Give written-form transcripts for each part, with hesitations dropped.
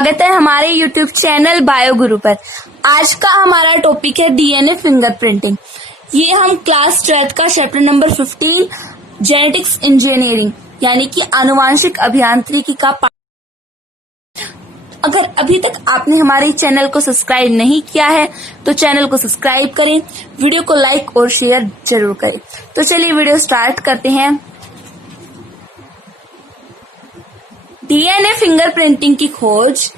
स्वागत है हमारे YouTube चैनल बायो गुरु पर। आज का हमारा टॉपिक है डीएनए फिंगरप्रिंटिंग। ये हम क्लास 12 का चैप्टर नंबर 15 जेनेटिक्स इंजीनियरिंग यानी कि आनुवांशिक अभियांत्रिकी का अगर अभी तक आपने हमारे चैनल को सब्सक्राइब नहीं किया है तो चैनल को सब्सक्राइब करें, वीडियो को लाइक और शेयर जरूर करें। तो चलिए वीडियो स्टार्ट करते हैं। डीएनए फिंगरप्रिंटिंग की खोज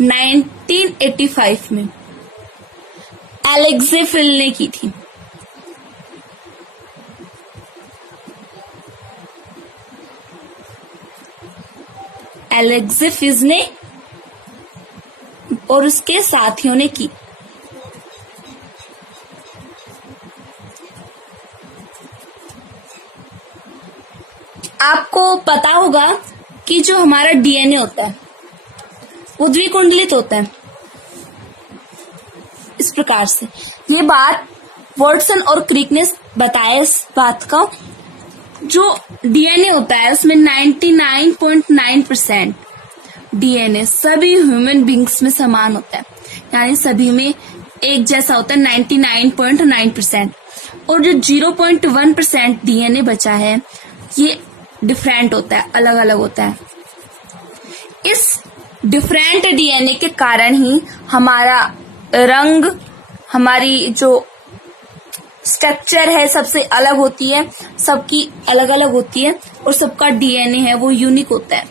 1985 में एलेक्जेफिल ने की थी। एलेक्जेफिल ने और उसके साथियों ने की। आपको पता होगा कि जो हमारा डीएनए होता है वो द्विकुंडलित होता है इस प्रकार से। ये बात वाटसन और क्रिक ने बताया इस बात का। जो डीएनए होता है उसमें 99.9% डीएनए सभी ह्यूमन बींग्स में समान होता है, यानी सभी में एक जैसा होता है 99.9%। और जो 0.1% डीएनए बचा है ये डिफरेंट होता है, अलग अलग होता है। इस डिफरेंट डीएनए के कारण ही हमारा रंग, हमारी जो स्ट्रक्चर है सबसे अलग होती है, सबकी अलग अलग होती है और सबका डीएनए है वो यूनिक होता है।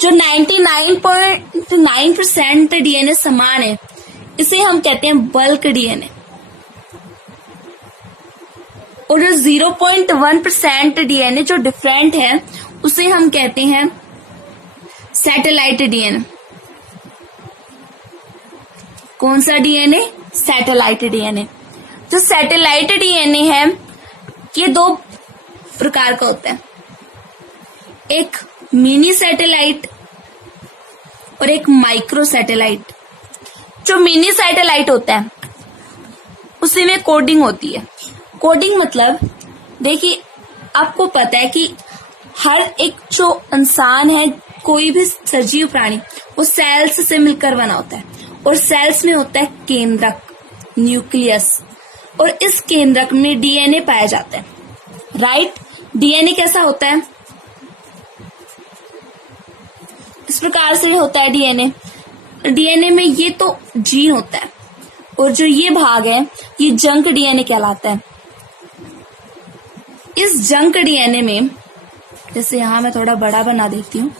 जो 99.9% डीएनए समान है इसे हम कहते हैं बल्क डीएनए। और जो 0.1% डीएनए जो डिफरेंट है उसे हम कहते हैं सैटेलाइट डीएनए। कौन सा डीएनए? Satellite DNA. जो सैटेलाइट डीएनए है ये दो प्रकार का होता है, एक मिनी सैटेलाइट और एक माइक्रो सैटेलाइट। जो मिनी सैटेलाइट होता है उसी में कोडिंग होती है। कोडिंग मतलब देखिए, आपको पता है कि हर एक जो इंसान है, कोई भी सजीव प्राणी, वो सेल्स से मिलकर बना होता है और सेल्स में होता है केंद्रक, न्यूक्लियस, और इस केंद्रक में डीएनए पाया जाता है। राइट? डीएनए कैसा होता है? इस प्रकार से होता है डीएनए। डीएनए में ये तो जीन होता है और जो ये भाग है ये जंक डीएनए कहलाता है। इस जंक डीएनए में, जैसे यहां मैं थोड़ा बड़ा बना देती हूँ,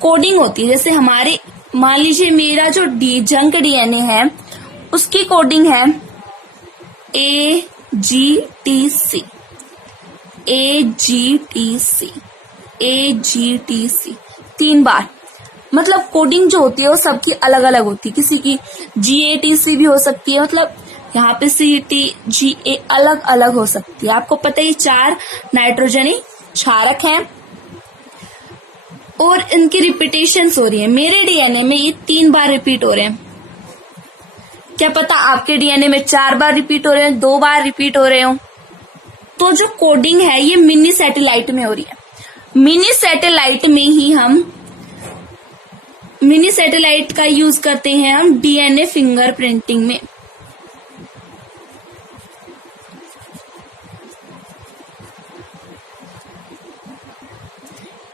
कोडिंग होती है। जैसे हमारे, मान लीजिए मेरा जो जंक डीएनए है उसकी कोडिंग है AGTC, AGTC, AGTC 3 बार। मतलब कोडिंग जो होती है वो सबकी अलग अलग होती है। किसी की GATC भी हो सकती है, मतलब यहाँ पे CTGA अलग अलग हो सकती है। आपको पता है 4 नाइट्रोजनी क्षारक हैं और इनकी रिपीटेशंस हो रही है। मेरे डीएनए में ये 3 बार रिपीट हो रहे हैं। क्या पता आपके डीएनए में 4 बार रिपीट हो रहे हैं, 2 बार रिपीट हो रहे हो। तो जो कोडिंग है ये मिनी सैटेलाइट में हो रही है। मिनी सैटेलाइट का यूज करते हैं हम डीएनए फिंगरप्रिंटिंग में।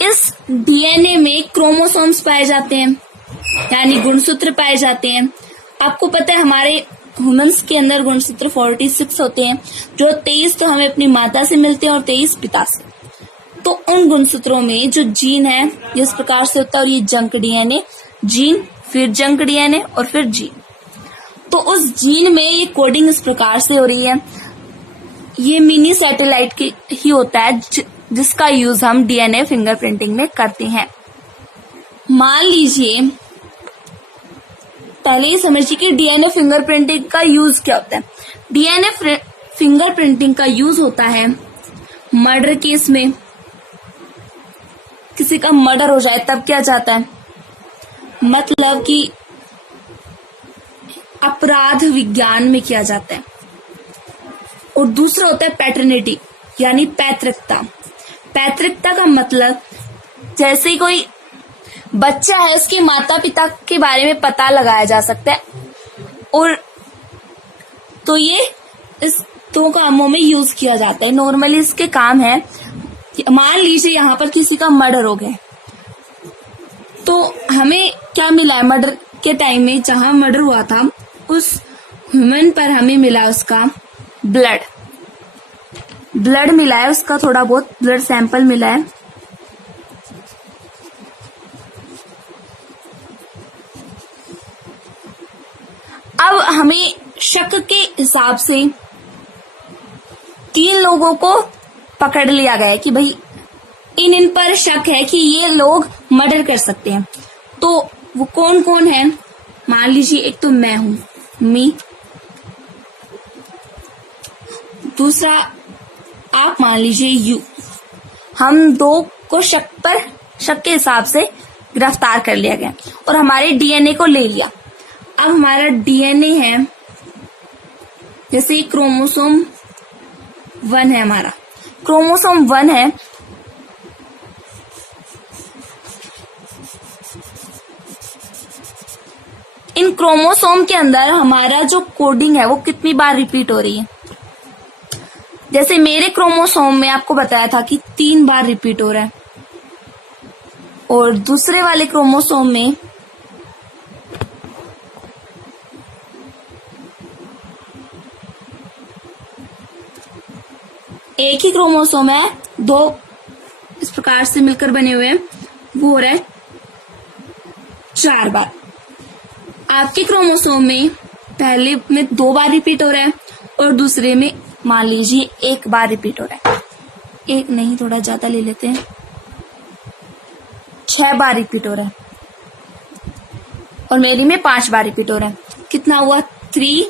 इस डीएनए में क्रोमोसोम्स पाए जाते हैं, यानी गुणसूत्र पाए जाते हैं। आपको पता है हमारे ह्यूमंस के अंदर गुणसूत्र 46 होते हैं, जो 23 तो हमें अपनी माता से मिलते हैं और 23 पिता से। तो उन गुणसूत्रों में जो जीन है ये इस प्रकार से होता है, और ये जंक डीएनए, जीन, फिर जंक डीएनए और फिर जीन। तो उस जीन में ये कोडिंग इस प्रकार से हो रही है। ये मिनी सैटेलाइट की ही होता है जिसका यूज हम डीएनए फिंगरप्रिंटिंग में करते हैं। मान लीजिए, पहले ही समझिए कि डीएनए फिंगरप्रिंटिंग का यूज क्या होता है। डीएनए फिंगरप्रिंटिंग का यूज होता है मर्डर केस में। किसी का मर्डर हो जाए तब क्या जाता है, मतलब कि अपराध विज्ञान में किया जाता है। और दूसरा होता है पैटर्निटी, यानी पैतृकता। पैतृकता का मतलब जैसे कोई बच्चा है उसके माता पिता के बारे में पता लगाया जा सकता है, और तो ये इस दो कामों में यूज किया जाता है। नॉर्मली इसके काम है, मान लीजिए यहाँ पर किसी का मर्डर हो गया, तो हमें क्या मिला है मर्डर के टाइम में, जहां मर्डर हुआ था उस ह्यूमन पर हमें मिला उसका ब्लड मिला है, उसका थोड़ा बहुत ब्लड सैंपल मिला है। अब हमें शक के हिसाब से 3 लोगों को पकड़ लिया गया है कि भाई इन पर शक है कि ये लोग मर्डर कर सकते हैं। तो वो कौन कौन है, मान लीजिए एक तो मैं हूं, मी, दूसरा आप मान लीजिए यू। हम 2 को शक के हिसाब से गिरफ्तार कर लिया गया और हमारे डीएनए को ले लिया। अब हमारा डीएनए है, जैसे क्रोमोसोम 1 है, हमारा क्रोमोसोम 1 है, इन क्रोमोसोम के अंदर हमारा जो कोडिंग है वो कितनी बार रिपीट हो रही है। जैसे मेरे क्रोमोसोम में आपको बताया था कि 3 बार रिपीट हो रहा है, और दूसरे वाले क्रोमोसोम में एक ही क्रोमोसोम है, 2 इस प्रकार से मिलकर बने हुए हैं, वो हो रहा है 4 बार। आपके क्रोमोसोम में पहले में 2 बार रिपीट हो रहा है और दूसरे में मान लीजिए 1 बार रिपीट हो रहा है, 1 नहीं थोड़ा ज्यादा ले लेते हैं, 6 बार रिपीट हो रहा है, और मेरी में 5 बार रिपीट हो रहा है। कितना हुआ, 3,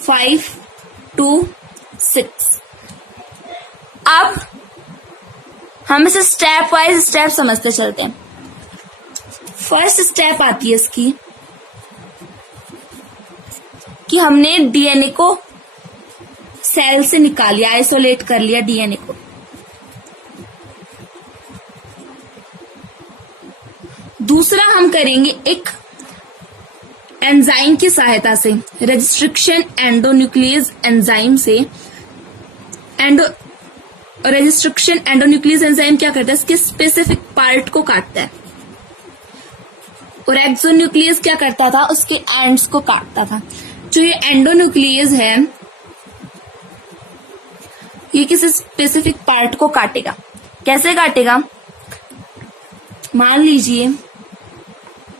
5, 2, 6। अब हम इसे स्टेप वाइज स्टेप समझते चलते हैं। फर्स्ट स्टेप आती है इसकी कि हमने डीएनए को सेल से निकाल लिया, आइसोलेट कर लिया डीएनए को। दूसरा हम करेंगे एक एंजाइम की सहायता से, रेजिस्ट्रिक्शन एंडोन्यूक्लियस एंजाइम से। रेजिस्ट्रिक्शन एंडोन्यूक्लियस एंजाइम क्या करता है, इसके स्पेसिफिक पार्ट को काटता है, और एक्सोन्यूक्लियस क्या करता था, उसके एंड्स को काटता था। जो ये एंडोन्यूक्लियस है ये किसी स्पेसिफिक पार्ट को काटेगा। कैसे काटेगा, मान लीजिए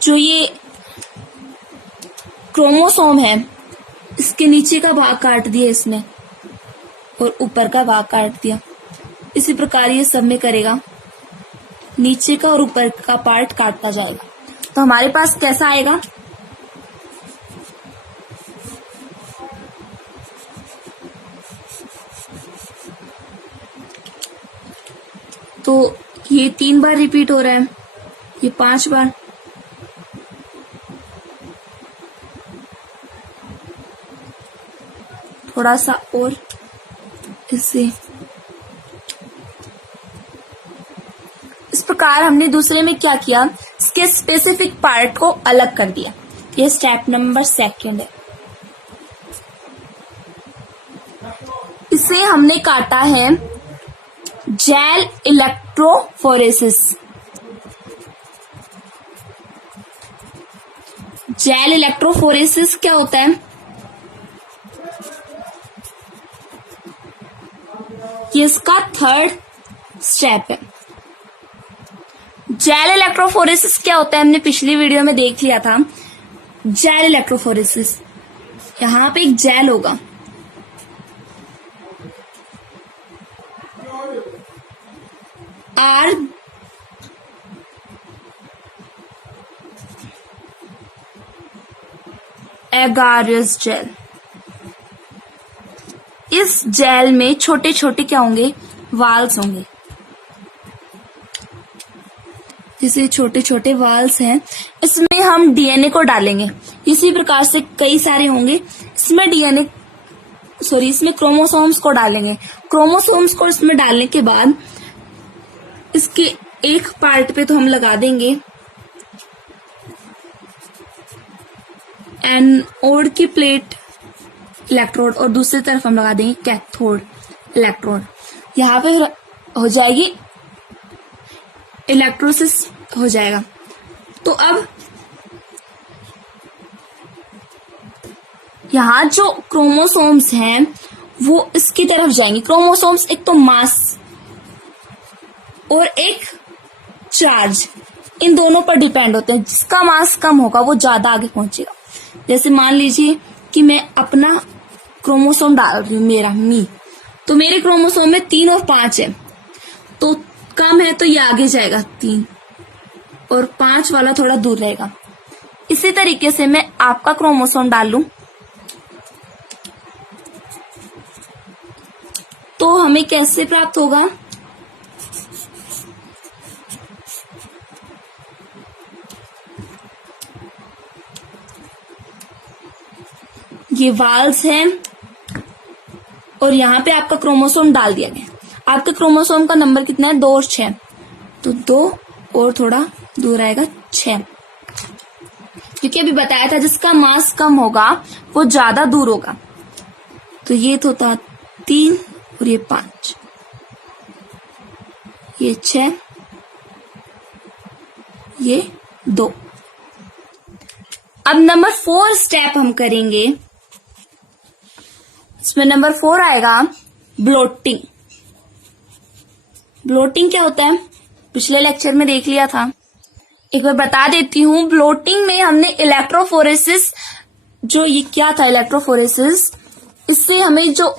जो ये क्रोमोसोम है इसके नीचे का भाग काट दिया इसने और ऊपर का भाग काट दिया। इसी प्रकार ये सब में करेगा, नीचे का और ऊपर का पार्ट काटता जाएगा। तो हमारे पास कैसा आएगा, तो ये 3 बार रिपीट हो रहा है, ये 5 बार, थोड़ा सा और इससे। इस प्रकार हमने दूसरे में क्या किया, इसके स्पेसिफिक पार्ट को अलग कर दिया। ये स्टेप नंबर 2 है। इसे हमने काटा है जेल इलेक्ट्रोफोरेसिस। जेल इलेक्ट्रोफोरेसिस क्या होता है, ये इसका 3rd स्टेप है। जेल इलेक्ट्रोफोरेसिस क्या होता है, हमने पिछली वीडियो में देख लिया था। जेल इलेक्ट्रोफोरेसिस, यहां पे एक जेल होगा, एगारियस जेल। इस जेल में छोटे छोटे क्या होंगे, वाल्स होंगे। जैसे छोटे छोटे वाल्स हैं, इसमें हम डीएनए को डालेंगे। इसी प्रकार से कई सारे होंगे, इसमें क्रोमोसोम्स को डालेंगे। क्रोमोसोम्स को इसमें डालने के बाद इसके एक पार्ट पे तो हम लगा देंगे एनोड की प्लेट इलेक्ट्रोड और दूसरी तरफ हम लगा देंगे कैथोड इलेक्ट्रोड। यहाँ पे हो जाएगी इलेक्ट्रोसिस हो जाएगा। तो अब यहाँ जो क्रोमोसोम्स हैं वो इसकी तरफ जाएंगे। क्रोमोसोम्स एक तो मास और एक चार्ज, इन दोनों पर डिपेंड होते हैं। जिसका मास कम होगा वो ज्यादा आगे पहुंचेगा। जैसे मान लीजिए कि मैं अपना क्रोमोसोम डाल रही हूँ, मेरा मी, तो मेरे क्रोमोसोम में 3 और 5 है, तो कम है तो ये आगे जाएगा 3 और 5 वाला थोड़ा दूर रहेगा। इसी तरीके से मैं आपका क्रोमोसोम डाल लूं तो हमें कैसे प्राप्त होगा, ये वाल्स हैं और यहाँ पे आपका क्रोमोसोम डाल दिया गया। आपके क्रोमोसोम का नंबर कितना है, 2 और 6, तो 2 और थोड़ा दूर आएगा 6, क्योंकि अभी बताया था जिसका मास कम होगा वो ज्यादा दूर होगा। तो ये तो था 3 और ये 5, ये 6, ये 2। अब नंबर 4 स्टेप हम करेंगे। इसमें नंबर 4 आएगा ब्लोटिंग। ब्लोटिंग क्या होता है, पिछले लेक्चर में देख लिया था, एक बार बता देती हूँ। ब्लोटिंग में हमने इलेक्ट्रोफोरेसिस, जो ये क्या था इलेक्ट्रोफोरेसिस, इससे हमें जो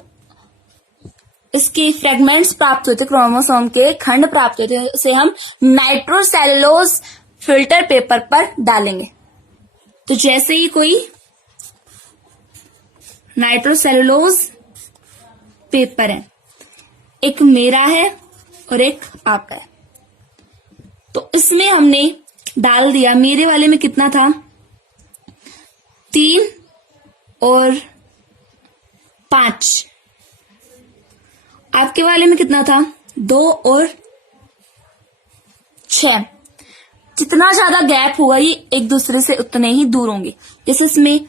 इसके फ्रेगमेंट्स प्राप्त होते, क्रोमोसोम के खंड प्राप्त होते, उसे हम नाइट्रोसेलुलोज फिल्टर पेपर पर डालेंगे। तो जैसे ही कोई नाइट्रोसेलुलोज पेपर है, एक मेरा है और एक आपका है, तो इसमें हमने डाल दिया, मेरे वाले में कितना था, 3 और 5, आपके वाले में कितना था, 2 और 6। जितना ज्यादा गैप होगा ये एक दूसरे से उतने ही दूर होंगे। जैसे इसमें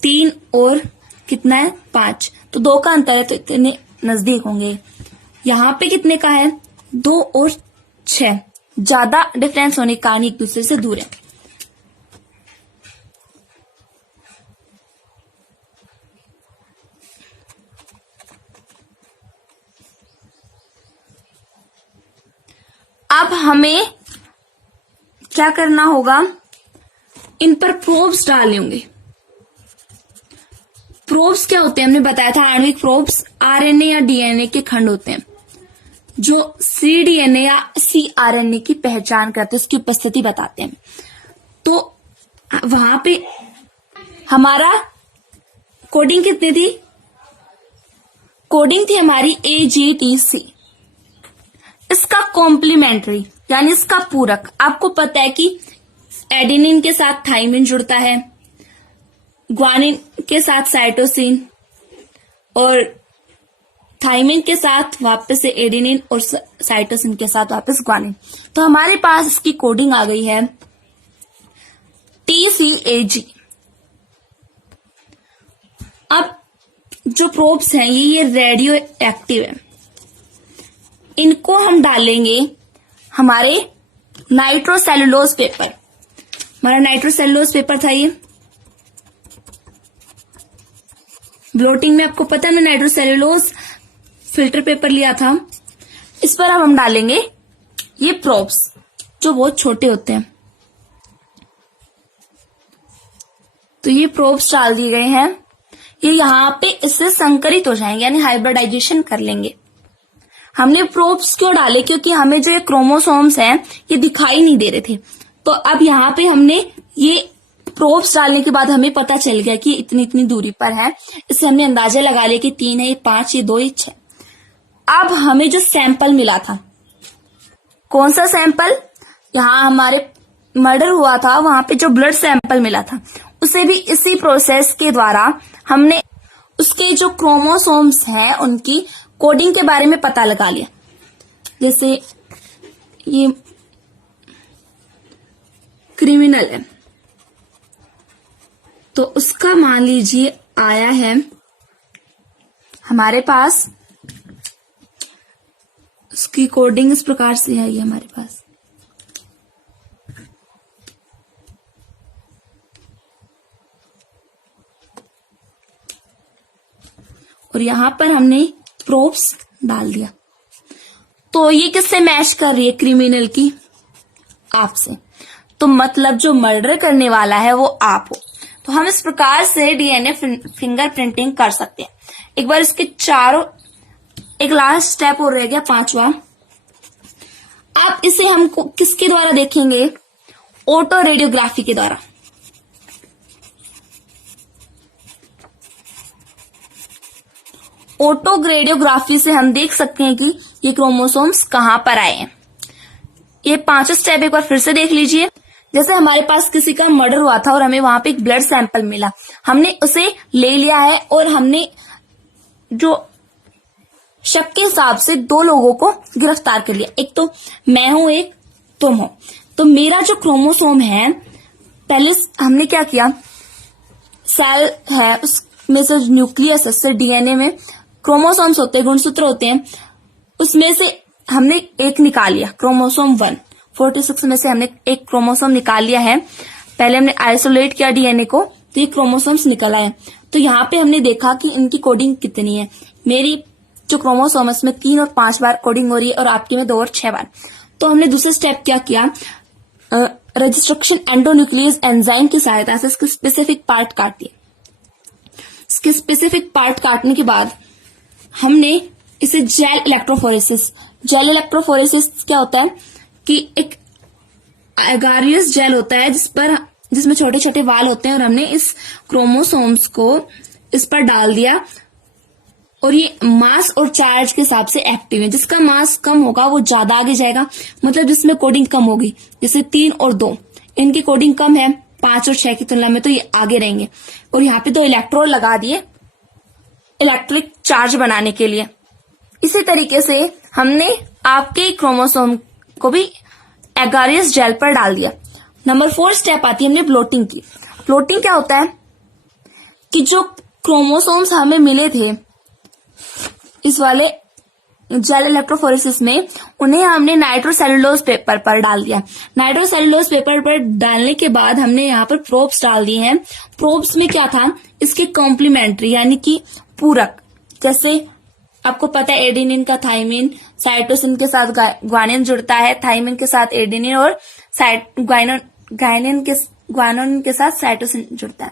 3 और कितना है, 5, तो 2 का अंतर है तो इतने नजदीक होंगे। यहाँ पे कितने का है, 2 और 6, ज्यादा डिफरेंस होने के कारण एक दूसरे से दूर है। अब हमें क्या करना होगा, इन पर प्रोब्स डालने होंगे। प्रोब्स क्या होते हैं, हमने बताया था आणविक प्रोब्स आरएनए या डीएनए के खंड होते हैं जो सीडीएनए या सीआरएनए की पहचान करते हैं, उसकी उपस्थिति बताते हैं। तो वहां पे हमारा कोडिंग कितनी थी, कोडिंग थी हमारी AGTC। इसका कॉम्प्लीमेंट्री यानी इसका पूरक, आपको पता है कि एडेनिन के साथ थाइमिन जुड़ता है, ग्वानिन के साथ साइटोसिन और थाइमिन के साथ वापस से एडेनिन और साइटोसिन के साथ वापस ग्वानिन। तो हमारे पास इसकी कोडिंग आ गई है TCAG। अब जो प्रोब्स हैं ये रेडियो एक्टिव है, इनको हम डालेंगे हमारे नाइट्रोसेलुलोज पेपर। हमारा नाइट्रोसेलुलोज पेपर था ये, ब्लोटिंग में आपको पता है मैं नाइट्रोसेलुलोज फिल्टर पेपर लिया था। इस पर अब हम डालेंगे ये प्रोब्स जो बहुत छोटे होते हैं। तो ये प्रोब्स डाल दिए गए हैं, ये यहाँ पे इससे संकरित हो जाएंगे यानी हाइब्रिडाइजेशन कर लेंगे। हमने प्रोब्स क्यों डाले, क्योंकि हमें जो ये क्रोमोसोम्स हैं ये दिखाई नहीं दे रहे थे। तो अब यहाँ पे हमने ये प्रोब्स डालने के बाद हमें पता चल गया कि इतनी इतनी दूरी पर है। इससे हमने अंदाजा लगा लिया कि 3 है, ये 5, ये 2, ये 6। अब हमें जो सैंपल मिला था, कौन सा सैंपल, यहाँ हमारे मर्डर हुआ था वहां पे जो ब्लड सैंपल मिला था, उसे भी इसी प्रोसेस के द्वारा हमने उसके जो क्रोमोसोम्स हैं उनकी कोडिंग के बारे में पता लगा लिया। जैसे ये क्रिमिनल है, तो उसका मान लीजिए आया है हमारे पास, उसकी कोडिंग इस प्रकार से आई है हमारे पास। और यहां पर हमने प्रोब्स डाल दिया, तो ये किससे मैच कर रही है? क्रिमिनल की आपसे। तो मतलब जो मर्डर करने वाला है वो आप हो। तो हम इस प्रकार से डीएनए फिंगरप्रिंटिंग कर सकते हैं। एक बार इसके चारों, एक लास्ट स्टेप और रह गया, पांचवा। आप इसे हमको किसके द्वारा देखेंगे? ऑटो रेडियोग्राफी के द्वारा। ऑटो रेडियोग्राफी से हम देख सकते हैं कि ये क्रोमोसोम्स कहां पर आए हैं। ये पांचों स्टेप एक बार फिर से देख लीजिए। जैसे हमारे पास किसी का मर्डर हुआ था और हमें वहां पे एक ब्लड सैंपल मिला, हमने उसे ले लिया है और हमने जो शक के हिसाब से दो लोगों को गिरफ्तार कर लिया। एक तो मैं हूं, एक तुम हो। तो मेरा जो क्रोमोसोम है, पहले हमने क्या किया, सेल है उसमें से न्यूक्लियस है, उससे डीएनए में क्रोमोसोम्स होते हैं, गुणसूत्र होते हैं, उसमें से हमने एक निकाल लिया, क्रोमोसोम 1। 46 में से हमने एक क्रोमोसोम निकाल लिया है। पहले हमने आइसोलेट किया डीएनए को, तो ये क्रोमोसोम्स निकल आए। तो यहाँ पे हमने देखा कि इनकी कोडिंग कितनी है। मेरी जो क्रोमोसोम है उसमें 3 और 5 बार कोडिंग हो रही है और आपकी में 2 और 6 बार। तो हमने दूसरे स्टेप क्या किया, रजिस्ट्रेशन एंडोन्यूक्लियस एंजाइम की सहायता से इसके स्पेसिफिक पार्ट काट दिए। इसके स्पेसिफिक पार्ट काटने के बाद हमने इसे जेल इलेक्ट्रोफोरेसिस क्या होता है कि एक एगारियस जेल होता है जिसमें छोटे छोटे वाल होते हैं, और हमने इस क्रोमोसोम्स को इस पर डाल दिया और ये मास और चार्ज के हिसाब से एक्टिव है। जिसका मास कम होगा वो ज्यादा आगे जाएगा, मतलब जिसमें कोडिंग कम होगी, जैसे 3 और 2 इनकी कोडिंग कम है 5 और 6 की तुलना में, तो ये आगे रहेंगे। और यहाँ पे 2 इलेक्ट्रोड लगा दिए इलेक्ट्रिक चार्ज बनाने के लिए। इसी तरीके से हमने आपके क्रोमोसोम को भी एगारियस जेल पर डाल दिया। नंबर 4 स्टेप आती है, हमने प्लॉटिंग की। प्लॉटिंग क्या होता है कि जो क्रोमोसोम्स हमें मिले थे इस वाले जेल इलेक्ट्रोफोरेसिस में, उन्हें हमने नाइट्रोसेलुलोज पेपर पर डाल दिया। नाइट्रोसेलुलोज पेपर पर डालने के बाद हमने यहाँ पर प्रोब्स डाल दिए हैं। प्रोब्स में क्या था, इसके कॉम्प्लीमेंट्री यानी कि पूरक, जैसे आपको पता है एडेनिन का थाइमिन, साइटोसिन के साथ ग्वानिन जुड़ता है, थाइमिन के साथ एडेनिन और ग्वानिन के साथ साइटोसिन जुड़ता है।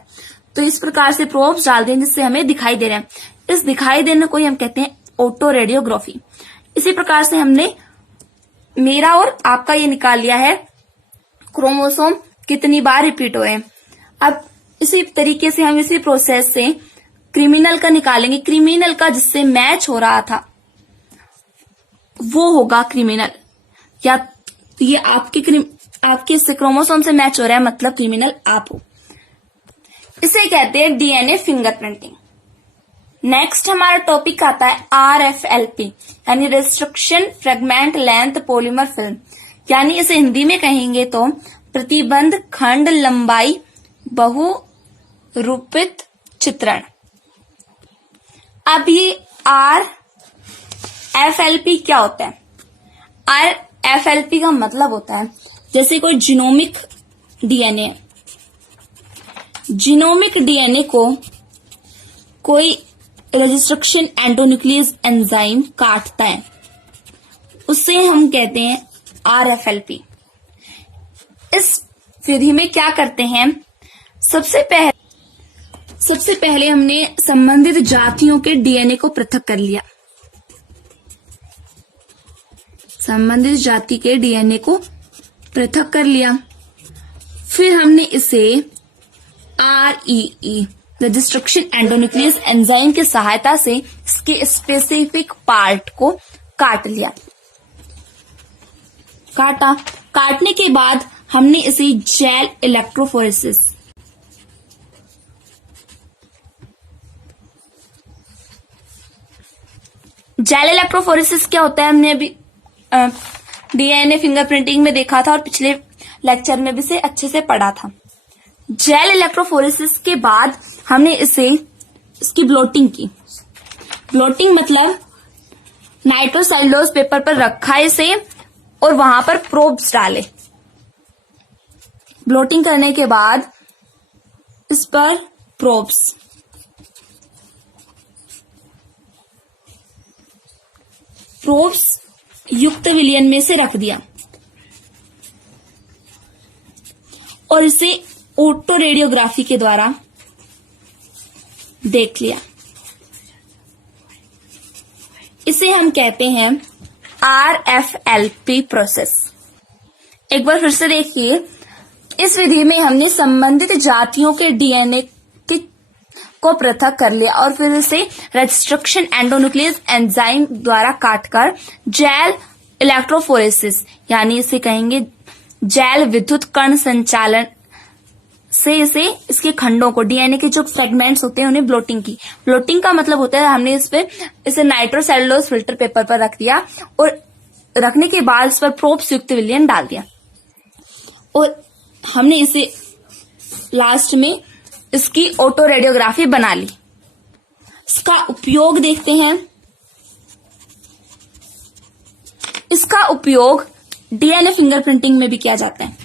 तो इस प्रकार से प्रोब्स डाल दें जिससे हमें दिखाई दे रहे हैं। इस दिखाई देने को ही हम कहते हैं ऑटो रेडियोग्राफी। इसी प्रकार से हमने मेरा और आपका ये निकाल लिया है क्रोमोसोम कितनी बार रिपीट हो रहे हैं। अब इसी तरीके से हम इसी प्रोसेस से क्रिमिनल का निकालेंगे। क्रिमिनल का जिससे मैच हो रहा था वो होगा क्रिमिनल, या ये आपके इससे क्रोमोसोम से मैच हो रहा है, मतलब क्रिमिनल आप हो। इसे कहते हैं डीएनए फिंगरप्रिंटिंग। नेक्स्ट हमारा टॉपिक आता है RFLP यानी restriction fragment length polymer film, यानी इसे हिंदी में कहेंगे तो प्रतिबंध खंड लंबाई बहुरूपित चित्रण। अब ये RFLP क्या होता है? RFLP का मतलब होता है जैसे कोई जीनोमिक डीएनए, जीनोमिक डीएनए को कोई रजिस्ट्रेशन एंडोन्यूक्लियस एंजाइम काटता है, उसे हम कहते हैं RFLP। इस विधि में क्या करते हैं, सबसे पहले हमने संबंधित जातियों के डीएनए को पृथक कर लिया। संबंधित जाति के डीएनए को पृथक कर लिया, फिर हमने इसे REE रजिस्ट्रेशन एंडोन्यूक्लियस एंजाइम की सहायता से इसके स्पेसिफिक पार्ट को काट लिया। काटने के बाद हमने इसे जेल इलेक्ट्रोफोरेसिस क्या होता है हमने अभी डीएनए फिंगरप्रिंटिंग में देखा था और पिछले लेक्चर में भी इसे अच्छे से पढ़ा था। जेल इलेक्ट्रोफोरेसिस के बाद हमने इसकी ब्लोटिंग की। ब्लोटिंग मतलब नाइट्रोसेल्यूलोज पेपर पर रखा इसे और वहां पर प्रोब्स डाले। ब्लोटिंग करने के बाद इस पर प्रोब्स युक्त विलयन में से रख दिया और इसे ऑटो रेडियोग्राफी के द्वारा देख लिया। इसे हम कहते हैं RFLP प्रोसेस। एक बार फिर से देखिए, इस विधि में हमने संबंधित जातियों के डीएनए को पृथक कर लिया और फिर इसे रेस्ट्रिक्शन एंडोन्यूक्लियस एंजाइम द्वारा काटकर जेल इलेक्ट्रोफोरेसिस यानी इसे कहेंगे जेल विद्युत कण संचालन से इसके खंडों को, डीएनए के जो फ्रेगमेंट्स होते हैं उन्हें ब्लोटिंग की। ब्लोटिंग का मतलब होता है हमने इसे नाइट्रोसेल्यूलोज फिल्टर पेपर पर रख दिया और रखने के बाद इस पर प्रोब्स युक्त विलयन डाल दिया और हमने इसे लास्ट में इसकी ऑटो रेडियोग्राफी बना ली। इसका उपयोग देखते हैं। इसका उपयोग डीएनए फिंगरप्रिंटिंग में भी किया जाता है।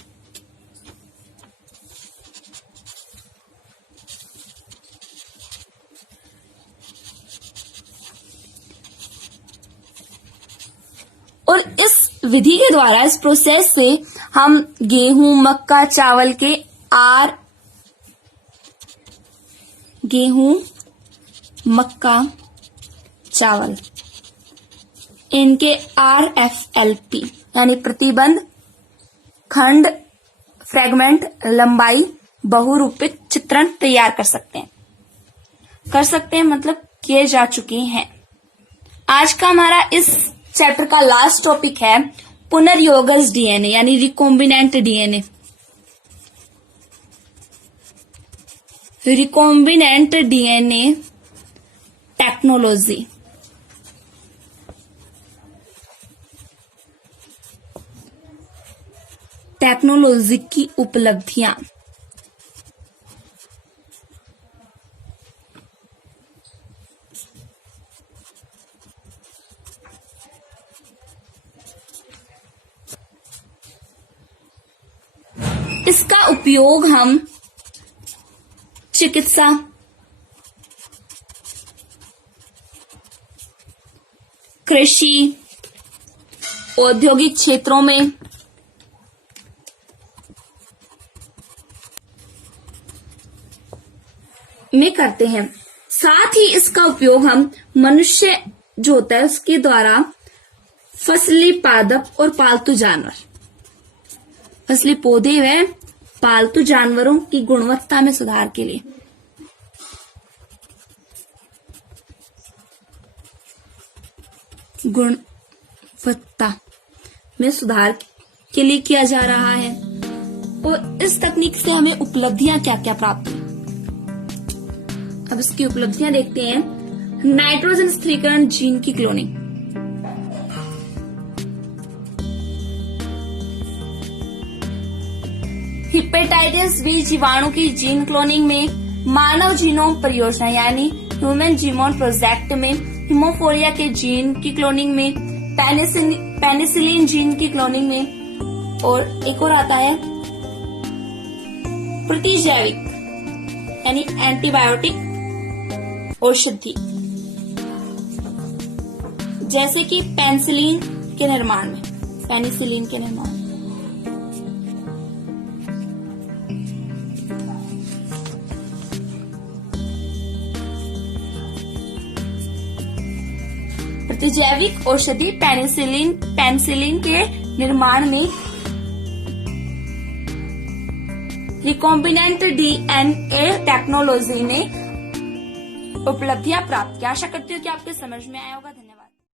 और इस विधि के द्वारा, इस प्रोसेस से हम गेहूं, मक्का, चावल के इनके RFLP यानी प्रतिबंध, खंड, फ्रेगमेंट, लंबाई, बहुरूपित चित्रण तैयार कर सकते हैं मतलब किए जा चुके हैं। आज का हमारा इस चैप्टर का लास्ट टॉपिक है पुनर्योगज डीएनए यानी recombinant DNA. Recombinant DNA technology. Technology की उपलब्धियां। इसका उपयोग हम चिकित्सा, कृषि, औद्योगिक क्षेत्रों में करते हैं। साथ ही इसका उपयोग हम मनुष्य जो होता है उसके द्वारा फसली पादप और पालतू जानवर, फसली पौधे व पालतू जानवरों की गुणवत्ता में सुधार के लिए किया जा रहा है। और इस तकनीक से हमें उपलब्धियां क्या क्या प्राप्त हुई। अब इसकी उपलब्धियां देखते हैं। नाइट्रोजन स्थिरीकरण जीन की क्लोनिंग, हेपेटाइटिस बी जीवाणु की जीन क्लोनिंग में, मानव जीनोम परियोजना यानी ह्यूमन जीनोम प्रोजेक्ट में, हीमोफोलिया के जीन की क्लोनिंग में, पेनिसिलिन जीन की क्लोनिंग में, और एक और आता है प्रतिजैविक यानी एंटीबायोटिक औषधि जैसे कि पेनिसिलिन के निर्माण में। प्रतिजैविक औषधि पेनिसिलिन के निर्माण में रिकॉम्बिनेंट डीएनए टेक्नोलॉजी ने उपलब्धियां प्राप्त की। आशा करती हूँ कि आपके समझ में आया होगा। धन्यवाद।